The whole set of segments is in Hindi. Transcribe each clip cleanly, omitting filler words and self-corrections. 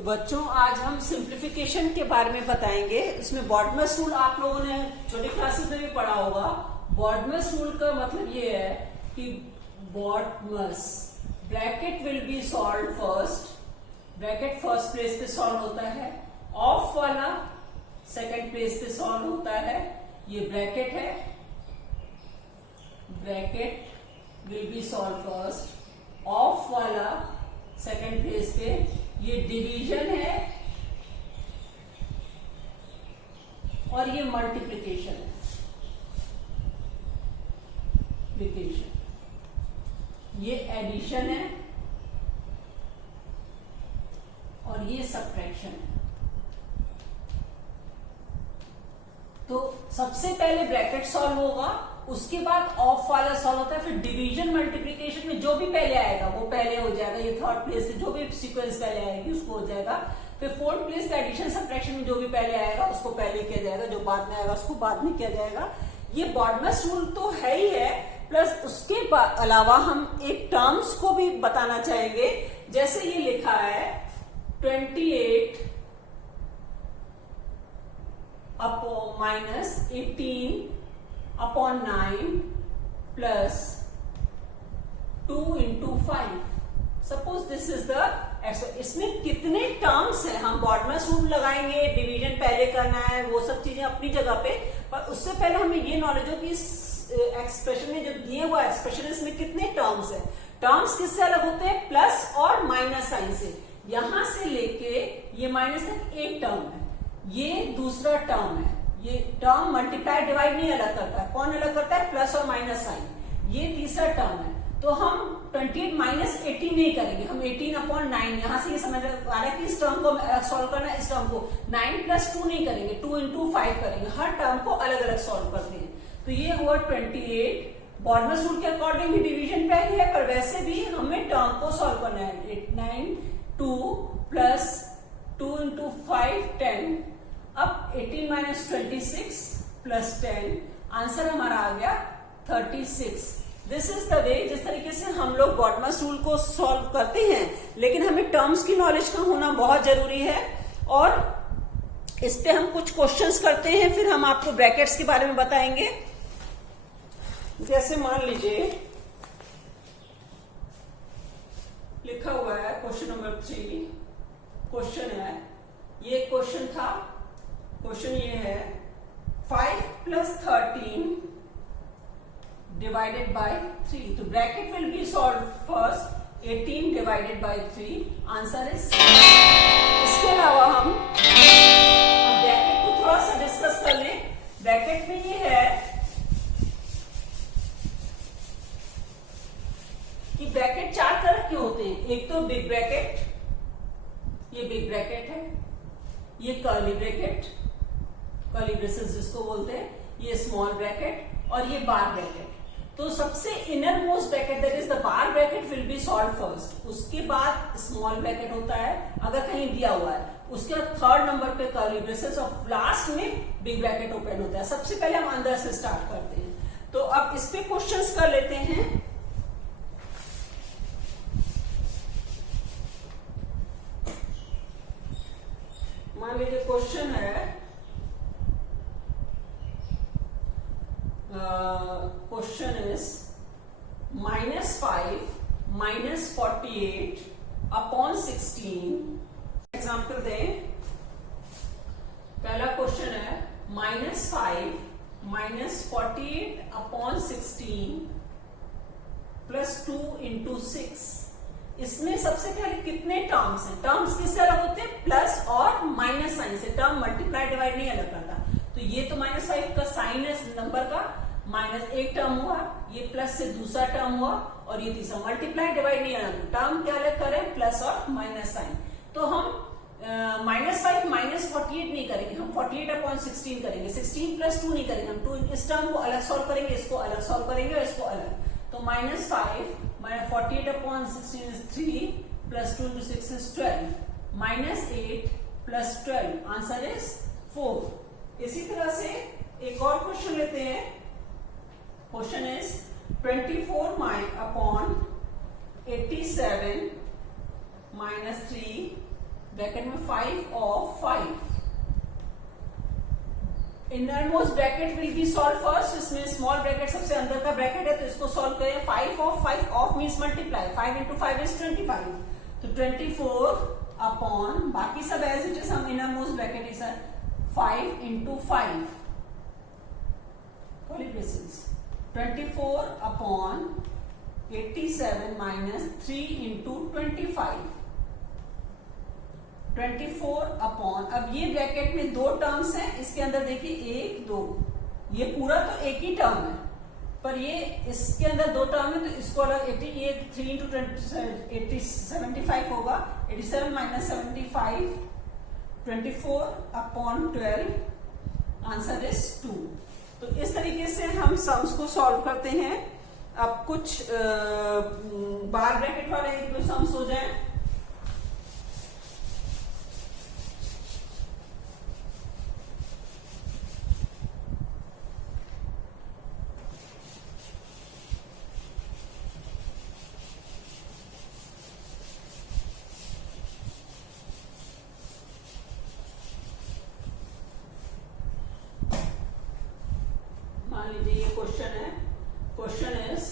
तो बच्चों आज हम सिंप्लीफिकेशन के बारे में बताएंगे। इसमें बॉडमस रूल आप लोगों ने छोटी क्लासेस में भी पढ़ा होगा। बॉडमस रूल का मतलब ये है कि BODMAS bracket will be solve first, bracket first place पे सॉल्व होता है, ऑफ वाला सेकंड प्लेस पे सॉल्व होता है। ये ब्रैकेट है, bracket will be solve first, of वाला सेकंड प्लेस पे। ये डिवीजन है और ये मल्टीप्लिकेशन है, ये एडिशन है और ये सब्ट्रैक्शन है। तो सबसे पहले ब्रैकेट सॉल्व होगा, उसके बाद ऑफ वाला सॉल्व होता है, फिर डिवीजन मल्टीप्लिकेशन में जो भी पहले आएगा वो पहले हो जाएगा। ये थर्ड प्लेस पे जो भी सीक्वेंस पहले आएगी उसको हो जाएगा। फिर फोर्थ प्लेस पे एडिशन सब्ट्रैक्शन में जो भी पहले आएगा उसको पहले किया जाएगा, जो बाद में आएगा उसको बाद में किया जाएगा। ये बॉडमस रूल तो है ही है, प्लस उसके अलावा हम एक टर्म्स को भी बताना चाहेंगे। जैसे ये लिखा है 28 upon minus 18 upon 9 plus 2 into 5। Suppose this is the x. इसमें कितने टर्म्स हैं, हम बॉडमस रूल लगाएंगे, डिवीजन पहले करना है, वो सब चीजें अपनी जगह पे। पर उससे पहले हमें ये नॉलेज हो कि एक्सप्रेशन में जो दिए हुआ एक्सप्रेशन इसमें कितने टर्म्स है। टर्म्स किससे अलग होते हैं? प्लस और माइनस साइन से। यहां से लेके ये माइनस तक एक टर्म है, ये दूसरा टर्म है। ये टर्म मल्टीप्लाई डिवाइड नहीं अलग करता है। कौन अलग करता है? प्लस और माइनस साइन। ये तीसरा टर्म है। तो हम 28 माइनस 18 नहीं करेंगे, हम 18 अपॉन 9। यहां से ये समझ आ रहा है कि इस टर्म को सॉल्व करना है, इस टर्म को 9 प्लस 2 नहीं करेंगे, 2 इंटू 5 करेंगे। हर टर्म को अलग अलग सॉल्व करते हैं। तो ये हुआ 28। बॉडमस रूल के अकॉर्डिंग भी डिवीजन पहले है, पर वैसे भी हमें टर्म को सॉल्व करना है। 9 2 प्लस 2 इंटू 5 10। अब 18 माइनस 26 प्लस 10, आंसर हमारा आ गया 36। दिस इज द वे जिस तरीके से हम लोग बॉडमस रूल को सॉल्व करते हैं। लेकिन हमें टर्म्स की नॉलेज का होना बहुत जरूरी है और इस पे हम कुछ क्वेश्चंस करते हैं, फिर हम आपको ब्रैकेट्स के बारे में बताएंगे। जैसे मान लीजिए लिखा हुआ है क्वेश्चन नंबर 3। क्वेश्चन है, ये क्वेश्चन था, क्वेश्चन ये है 5 प्लस 13 डिवाइडेड बाय 3। तो bracket will be solve first, 18 divided by 3, answer is. इसके अलावा हम ब्रैकेट को थोड़ा सा डिस्कस कर लें। ब्रैकेट में ये है कि ब्रैकेट 4 तरह के होते हैं। एक तो बिग ब्रैकेट, ये बिग ब्रैकेट है, ये कर्ली ब्रैकेट, कर्ली ब्रेसेस जिसको बोलते हैं, ये स्मॉल ब्रैकेट और ये बार ब्रैकेट। तो सबसे inner most bracket that is the bar bracket will be solve first, उसके बाद स्मॉल ब्रैकेट होता है अगर कहीं दिया हुआ है, उसके बाद थर्ड नंबर पे कर्ली ब्रेसेस और लास्ट में बिग ब्रैकेट ओपन होता है। सबसे पहले हम अंदर से स्टार्ट करते हैं। तो अब इस पे क्वेश्चंस कर लेते हैं। मान लीजिए क्वेश्चन है, question is -5 minus 48 upon 16। Example दें। पहला क्वेश्चन है -5 माइनस 48 अपॉन 16 प्लस 2 इंटू 6। इसमें सबसे पहले कितने टर्म्स हैं? टर्म्स किससे अलग होते हैं? प्लस और माइनस साइन से। टर्म मल्टीप्लाई डिवाइड नहीं अलग करता। तो ये तो -5 का साइन है नंबर का, माइनस एक टर्म हुआ, ये प्लस से दूसरा टर्म हुआ और ये तीसरा। मल्टीप्लाई डिवाइड नहीं अलग, टर्म क्या अलग करें? प्लस और माइनस साइन। तो हम -5 माइनस 48 नहीं करेंगे, हम 48 अपॉन 16 करेंगे। 16 प्लस 2 नहीं करेंगे, हम 2 इस टर्म को अलग सॉल्व करेंगे, इसको अलग सॉल्व करेंगे और इसको अलग। तो -5 minus 48 upon 16 is 3 plus 2 into 6 is 12, -8 plus 12, answer is 4। इसी तरह से एक और क्वेश्चन लेते हैं। Question is 24 upon 87 minus 3 bracket में 5 of 5, innermost bracket will be solve first, इसमें स्मॉल ब्रैकेट सबसे अंदर का ब्रैकेट है तो इसको सॉल्व करें। 5 of 5, of means multiply, 5 into 5 is 25, तो 24 अपॉन बाकी सब एज इट इज, हम innermost bracket is 5 into 5 24 upon 87 minus 3 into 25, 24 upon, अब ये ब्रैकेट में दो टर्म्स हैं, इसके अंदर देखिए 1 2, ये पूरा तो एक ही टर्म है, पर ये इसके अंदर दो टर्म है तो इसको अलग 80, ये 3 into 20 75 होगा, 87 माइनस 75, 24 अपॉन 12, आंसर इज 2। तो इस तरीके से हम सम्स को सॉल्व करते हैं। अब कुछ बार ब्रैकेट वाले एक दो सम्स हो जाए। ये क्वेश्चन है, क्वेश्चन इज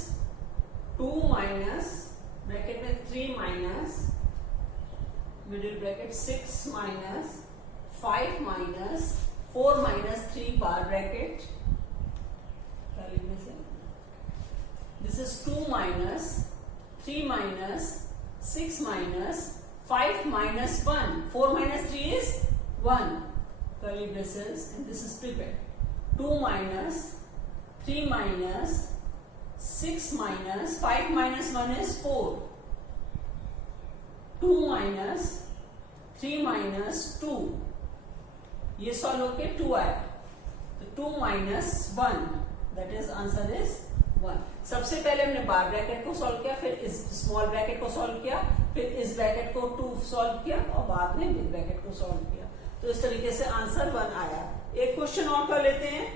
2 माइनस ब्रैकेट में 3 minus middle bracket 6 minus 5 minus 4 minus 3 bar bracket, this is 2 minus 3 minus 6 minus 5 minus 1, 4 minus 3 is 1, curly braces, and this is prepared. 2 minus 3 minus 6 minus 5 minus 1 is 4. 2 minus 3 minus 2, ये सॉल्व होके 2 आया, तो 2 minus 1, that is answer is 1। सबसे पहले हमने बार ब्रैकेट को सॉल्व किया, फिर इस स्मॉल ब्रैकेट को सॉल्व किया, फिर इस ब्रैकेट को 2 सॉल्व किया और बाद में बिग ब्रैकेट को सॉल्व किया, तो इस तरीके से आंसर 1 आया। एक क्वेश्चन और कर लेते हैं।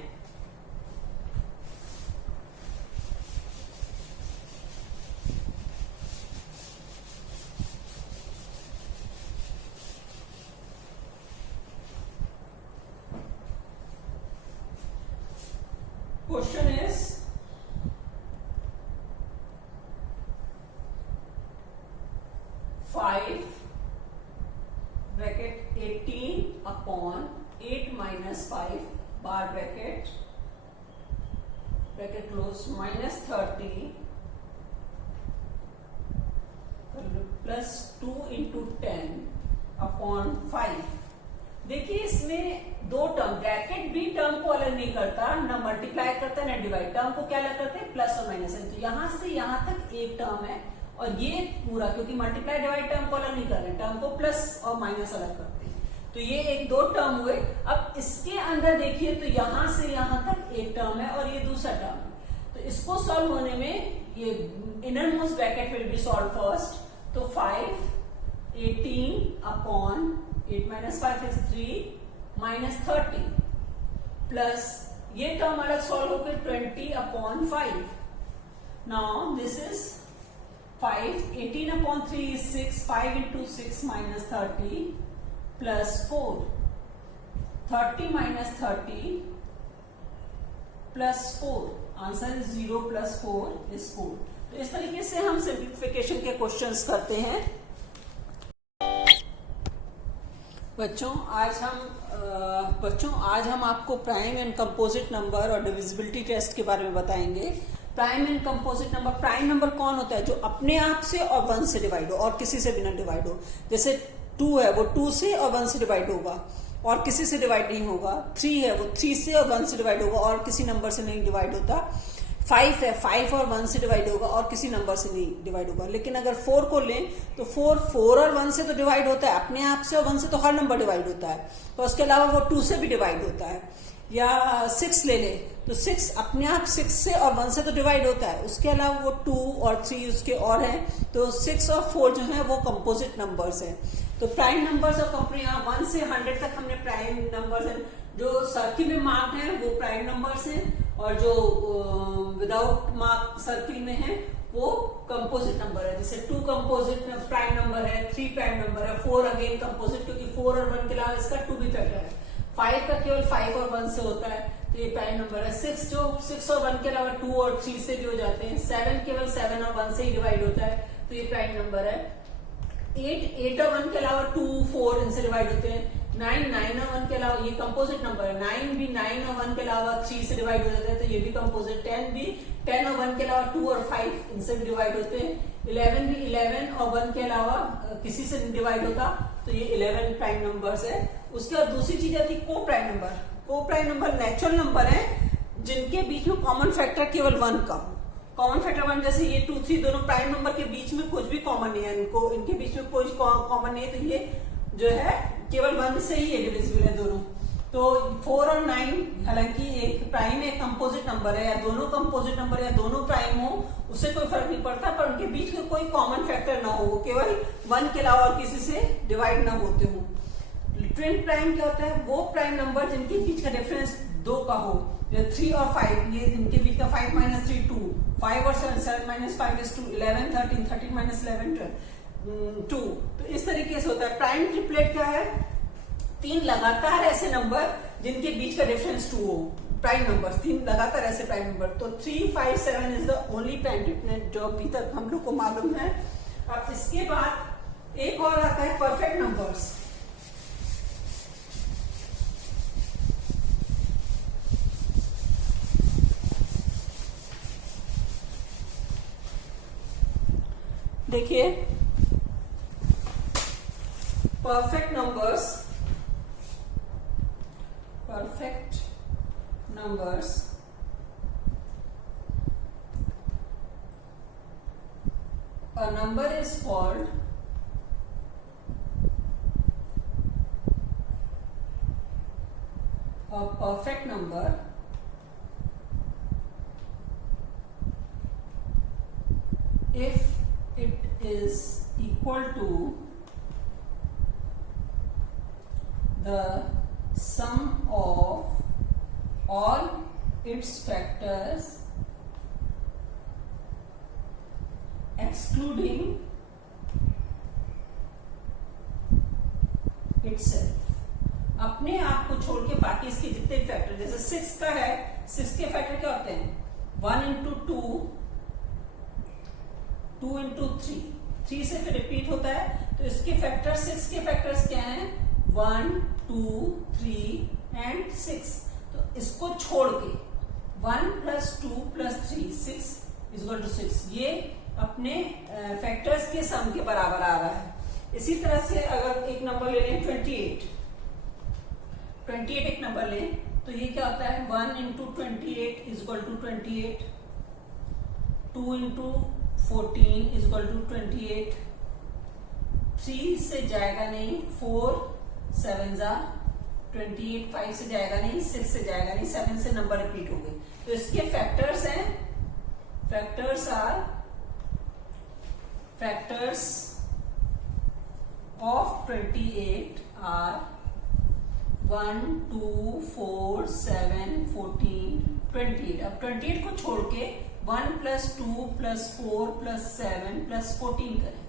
Question is 5 bracket 18 upon 8 minus 5 bar bracket close minus 30 plus 2 into 10 upon 5। देखिए इसमें दो टर्म, ब्रैकेट भी टर्म को अलग नहीं करता, ना मल्टीप्लाई करता ना डिवाइड, टर्म को क्या अलग करते हैं, प्लस और माइनस है, तो यहां से यहां तक एक टर्म है और ये पूरा, क्योंकि मल्टीप्लाई डिवाइड टर्म को अलग नहीं कर रहे, टर्म को प्लस और माइनस अलग करते हैं, तो ये एक दो टर्म हुए। अब इसके अंदर देखिए तो यहां से यहां तक एक टर्म है और ये दूसरा टर्म है, तो इसको सॉल्व होने में ये inner most bracket will be solve first, तो 5 18 upon 8 minus 5 is 3 minus 30 plus ये टर्म अलग सॉल्व होकर 20 upon 5। Now this is 5, 18 upon 3 is 6, 5 into 6 minus 30 plus 4, 30 minus 30 plus 4, answer is 0 plus 4 is 4। तो इस तरीके से हम सिंप्लीफिकेशन के क्वेश्चंस करते हैं। बच्चों आज हम आपको प्राइम एंड कंपोजिट नंबर और डिविजिबिलिटी टेस्ट के बारे में बताएंगे। Prime and composite number, prime number कौन होता है, जो अपने आप से और 1 से डिवाइड हो और किसी से बिना डिवाइड हो, जैसे 2 है वो 2 से और 1 से डिवाइड होगा और किसी से डिवाइड नहीं होगा, 3 है वो 3 से और 1 से डिवाइड होगा और किसी नंबर से नहीं डिवाइड होता, 5 है 5 और 1 से डिवाइड होगा और किसी नंबर से नहीं डिवाइड होगा। लेकिन अगर 4 को लें तो 4 और 1 से तो डिवाइड होता है अपने आप से, और 1 से तो हर नंबर डिवाइड होता है, तो उसके अलावा वो 2 से भी डिवाइड होता है। या 6 ले लें तो 6 अपने आप 6 से और 1 से तो डिवाइड होता है, उसके अलावा वो 2 और 3 उसके और हैं, तो 6 और 4 जो है वो कंपोजिट नंबर्स हैं। तो प्राइम नंबर्स और कंपनी 1 से 100 तक हमने प्राइम नंबर्स हैं, जो सर्किल में मार्क्ड हैं वो प्राइम नंबर्स हैं और जो विदाउट मार्क सर्किल में है वो कंपोजिट नंबर है, जैसे 2 कंपोजिट प्राइम नंबर है, 3 प्राइम नंबर है, 4 अगेन कंपोजिट, क्योंकि 4 और 1 के अलावा इसका 2 भी फैक्टर है। 5 का केवल 5 और 1 से होता है, तो ये प्राइम नंबर है। 6 जो 6 और 1 के अलावा 2 और 3 से भी हो जाते हैं। 7 केवल 7 और 1 से ही डिवाइड होता है, तो ये प्राइम नंबर है। 8 और 1 के अलावा 2, 4 इनसे डिवाइड होते हैं। 9 और 1 के अलावा, ये कंपोजिट नंबर है। 9 भी 9 और 1 के अलावा 3 से डिवाइड हो जाता है, तो ये भी कंपोजिट। 10 भी 10 और 1 के अलावा 2 और 5 इनसे भी डिवाइड होते हैं। 11 भी 11 और 1 के अलावा किसी से नहीं डिवाइड होता, तो ये 11 प्राइम नंबर्स है। उसके बाद दूसरी चीज आती है को प्राइम नंबर। को प्राइम नंबर नेचुरल नंबर है जिनके बीच में कॉमन फैक्टर केवल 1 का हो। कॉमन फैक्टर 1, जैसे ये 2, 3 दोनों प्राइम नंबर के बीच में कुछ भी कॉमन नहीं है, इनके बीच में कोई कॉमन नहीं है, तो ये जो है केवल 1 से ही डिविजिबल है दोनों। तो 4 और 9 हालांकि एक प्राइम एक कंपोजिट नंबर है, या दोनों कंपोजिट नंबर या दोनों प्राइम हो, उससे कोई फर्क नहीं पड़ता, पर उनके बीच में कोई कॉमन फैक्टर ना हो, वो केवल 1 के अलावा और किसी से डिवाइड ना होते हो। ट्विन प्राइम क्या होता है? वो प्राइम नंबर जिनके बीच का डिफरेंस 2 का हो, 3 और 5, ये इनके बीच का 5 - 3 2, 5 और 7, 7 - 5 is 2, 11 13, 13 - 11 2। तो इस तरीके से होता है। प्राइम ट्रिपलेट क्या है? 3 लगातार ऐसे नंबर जिनके बीच का डिफरेंस 2 हो, प्राइम नंबर 3 लगातार ऐसे प्राइम नंबर। तो 3, 5, 7 is the only prime triplet जो अभी तक हम लोग को मालूम है। अब इसके बाद एक और आता है परफेक्ट नंबर्स। देखिए perfect numbers, a number is called a perfect number if it is equal to the sum of all its factors excluding itself। अपने आप को छोड़ के बाकी इसके जितने फैक्टर, जैसे 6 का है, 6 के फैक्टर क्या होते हैं? 1 into 2, 2 into 3, 3 से फिर रिपीट होता है, तो इसके फैक्टर 6 के फैक्टर्स क्या हैं? 1 2 3 एंड 6। तो इसको छोड़ के 1 + 2 + 3 6 = 6, ये अपने फैक्टर्स के सम के बराबर आ रहा है। इसी तरह से अगर एक नंबर ले लें 28 एक नंबर लें, तो ये क्या होता है? 1 into 28 = 28, 2 into 14 = 28, 3 से जाएगा नहीं, 4 7 जा 28, 5 से जाएगा नहीं, 6 से जाएगा नहीं, 7 से नंबर रिपीट हो गए। तो इसके फैक्टर्स हैं, factors are factors of 28 are 1 2 4 7 14 28। अब 28 को छोड़ के 1 + 2 + 4 + 7 + 14 करें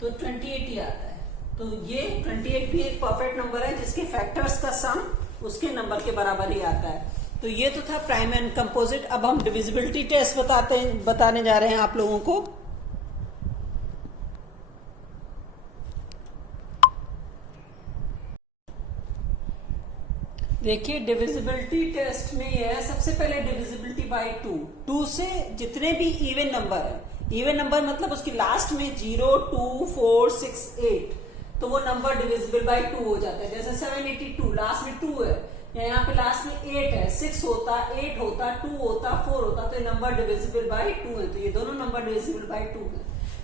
तो 28 ही आता है। तो ये 28 भी एक परफेक्ट नंबर है जिसके फैक्टर्स का सम उसके नंबर के बराबर ही आता है। तो ये तो था प्राइम एंड कंपोजिट। अब हम डिविजिबिलिटी टेस्ट बताने जा रहे हैं आप लोगों को। देखिए डिविजिबिलिटी टेस्ट में ये है, सबसे पहले डिविजिबिलिटी बाय 2 से जितने भी इवन नंबर है, इवन नंबर मतलब उसकी लास्ट में 0 2 4 6 8, तो वो नंबर डिविजिबल बाय 2 हो जाता है। जैसे 782 लास्ट में 2 है, या यहाँ पे लास्ट में 8 है, 6 होता 8 होता 2 होता 4 होता, तो ये नंबर डिविजिबल बाय 2 है। तो ये दोनों नंबर डिविजिबल बाय 2 है।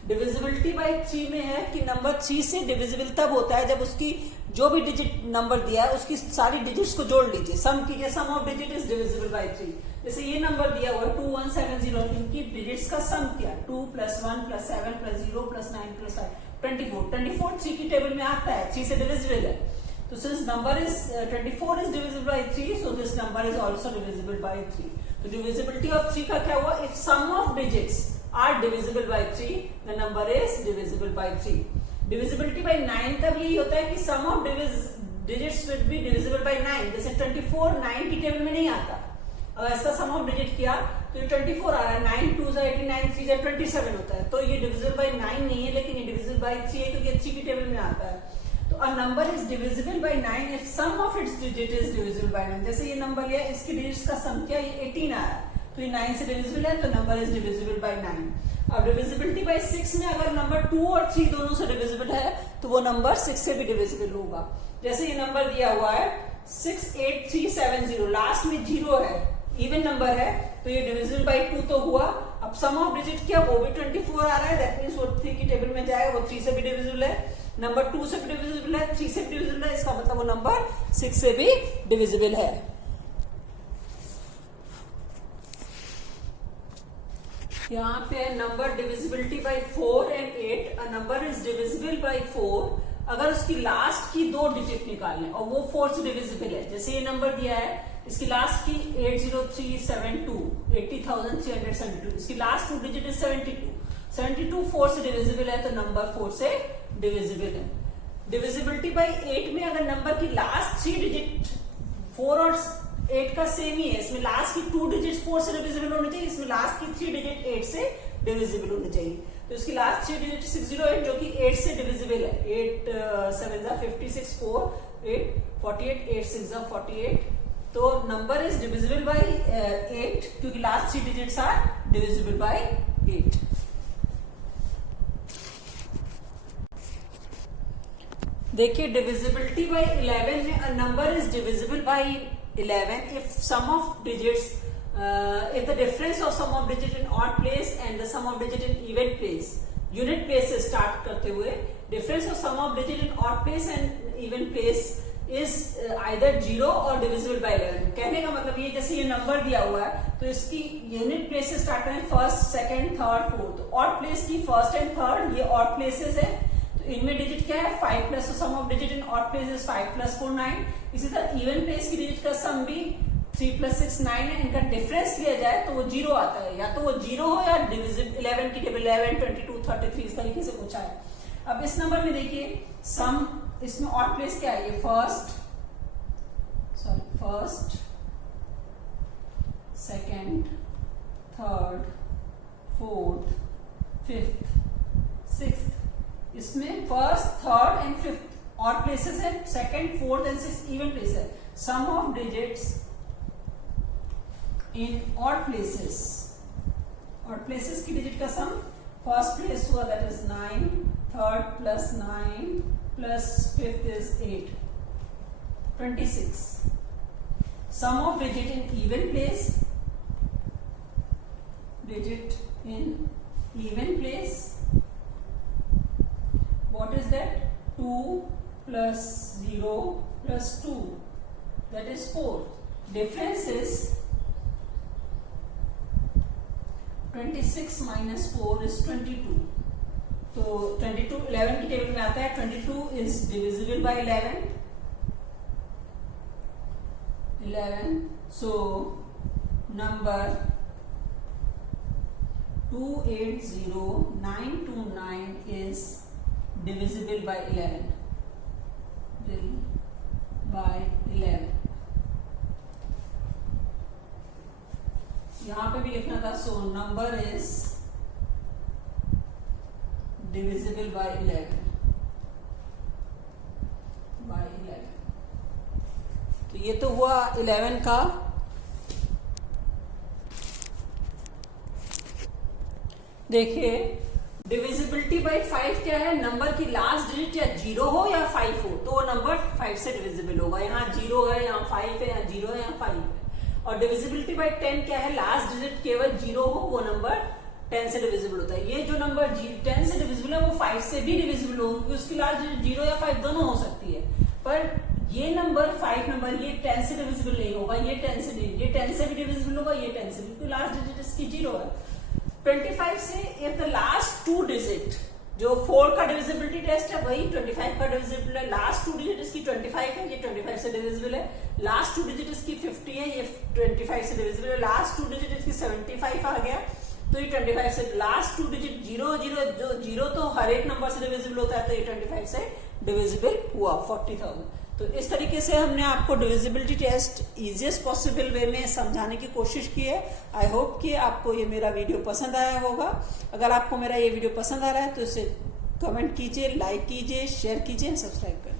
डिविजिबिलिटी बाय 3 में है कि नंबर 3 से डिविजिबल तब होता है जब उसकी जो भी डिजिट नंबर दिया है उसकी सारी डिजिट्स को जोड़ लीजिए, सम कीजिए, sum of digit is divisible by 3। जैसे ये नंबर दिया हुआ है 2170, इनकी डिजिट्स का सम किया 2 + 1 + 7 + 0 + 9 + 5 24। 3 की टेबल में आता है, 3 से डिविजिबल है। तो since number is 24 is divisible by 3, so this number is also divisible by 3. तो divisibility of 3 का क्या हुआ? If sum of digits are divisible by 3, the number is divisible by 3. Divisibility by 9 तब यही होता है कि sum of digits will be divisible by 9. जैसे 24 9 की टेबल में नहीं आता. अब ऐसा sum of digit किया तो ये 24 आ रहा है, 9 2 जा 89 3 जा 27 होता है. तो ये divisible by 9 नहीं है, लेकिन ये divisible by 3 है क्योंकि 3 की टेबल में आता है. तो a number is divisible by 9 if sum of its digit is divisible by 9. जैसे ये नंबर लिया, इसके डिजिट्स का सम क्या, ये 18 आया, तो ये 9 से डिविजिबल है, तो नंबर इज डिविजिबल by 9. अब डिविजिबिलिटी by 6 में अगर नंबर 2 और 3 दोनों से डिविजिबल है तो वो नंबर 6 से भी डिविजिबल होगा. जैसे ये नंबर दिया हुआ है 68370, लास्ट में 0 है, इवन नंबर है, तो ये डिविजिबल by 2 तो हुआ. अब सम ऑफ डिजिट क्या, वो भी 24 आ रहा है, दैट मींस वो 3 की टेबल में जाएगा, वो 3 से भी डिविजिबल है. नंबर 2 से भी डिविजिबल है, 3 से भी डिविजिबल है, इसका मतलब वो नंबर 6 से भी डिविजिबल है. यहाँ पे number divisibility bye 4 and 8. A number is divisible bye 4 अगर उसकी लास्ट की 2 डिजिट निकालने और वो 4 से डिविजिबल है. जैसे ये नंबर दिया है, इसकी लास्ट की 80372, 80,372, इसकी लास्ट 2 डिजिट इज 72 4 से डिविजिबल है, तो नंबर 4 से डिविजिबल है. डिविजिबिलिटी बाय 8 में अगर नंबर की लास्ट 3 डिजिट 4 और 8 का सेम ही है, इसमें लास्ट की 2 डिजिट 4 से डिविजिबल होनी चाहिए, इसमें लास्ट की 3 डिजिट 8 से डिविजिबल होनी चाहिए. तो इसकी लास्ट 3 डिजिट 608 जो कि 8 से डिविजिबल है. 8 7 56 4 8 48 8 6 48. तो नंबर इज डिविजिबल बाय 8 क्योंकि last 3 digits are divisible by 8. देखिए डिविजिबिलिटी बाय 11 में a number is divisible by 11 if sum of digits if the difference of sum of digit in odd place and the sum of digit in even place, unit place से start करते हुए difference of sum of digit in odd place and even place is either 0 or divisible by 11. कहने का मतलब ये, जैसे ये नंबर दिया हुआ है तो इसकी यूनिट प्लेस से स्टार्ट करें, first second third fourth. Odd place की फर्स्ट एंड थर्ड ये ऑड प्लेसेस है, तो इनमें डिजिट क्या है 5 plus sum of digit in odd place is 5 plus 4 9. इसी तरह इवन प्लेस की डिजिट का सम भी 3 प्लस 6 9 है. इनका डिफरेंस लिया जाए तो वो 0 आता है, या तो वो 0 हो या डिविजिबल 11 की टेबल 11 22 33 इस तरीके से पूछा है. अब इस नंबर में देखिए सम, इसमें ऑड प्लेस क्या है, ये first second third fourth fifth sixth. इसमें first third and fifth odd places है, second fourth and sixth even place है. Sum of digits in odd places की डिजिट का सम फर्स्ट प्लेस हुआ that is 9, third plus 9 plus fifth is 8 26. Sum of digit in even place, what is that? 2 plus 0 plus 2, that is 4. Difference is 26 minus 4 is 22. तो 22 11 की टेबल में आता है, 22 is divisible by 11. So number 280929 is divisible by 11. यहां पे भी लिखना था, so number is divisible by 11. तो ये तो हुआ 11 का. देखिए डिविजिबिलिटी बाय 5 क्या है, नंबर की लास्ट डिजिट या 0 हो या 5 हो तो वो नंबर 5 से डिविजिबल होगा. यहाँ 0 है, यहाँ 5 है, यहाँ 0 है, यहाँ 5 है. और डिविजिबिलिटी बाय 10 क्या है, लास्ट डिजिट केवल 0 हो वो नंबर 10 से डिविजिबल होता है. ये जो नंबर 10 से डिविजिबल है वो 5 से भी डिविजिबल होगा क्योंकि उसकी लास्ट डिजिट 0 या 5 दोनों हो सकती है. पर ये नंबर 5 नंबर ये 10 से डिविजिबल नहीं होगा, ये 10 से भी डिविजिबल होगा, ये 10 से भी, क्योंकि लास्ट डिजिट इसकी 0 है. 25 से if the last 2 digit जो 4 का डिविजिबिलिटी टेस्ट है वही 25 का डिविजिबल है। लास्ट 2 डिजिट इसकी 25 है, ये 25 से डिविजिबल है। लास्ट 2 डिजिट इसकी 50 है, ये 25 से डिविजिबल है। लास्ट 2 डिजिट इसकी 75 आ गया, तो ये 25 से। लास्ट 2 डिजिट 0 0, जो 0 तो हर एक नंबर से डिविजिबल होता है, तो ये 25 से डिविजिबल हुआ 40,000। तो इस तरीके से हमने आपको divisibility test easiest possible way में समझाने की कोशिश की है। आई होप कि आपको ये मेरा वीडियो पसंद आया होगा। अगर आपको मेरा ये वीडियो पसंद आ रहा है तो इसे कमेंट कीजिए, लाइक कीजिए, शेयर कीजिए, सब्सक्राइब करिए।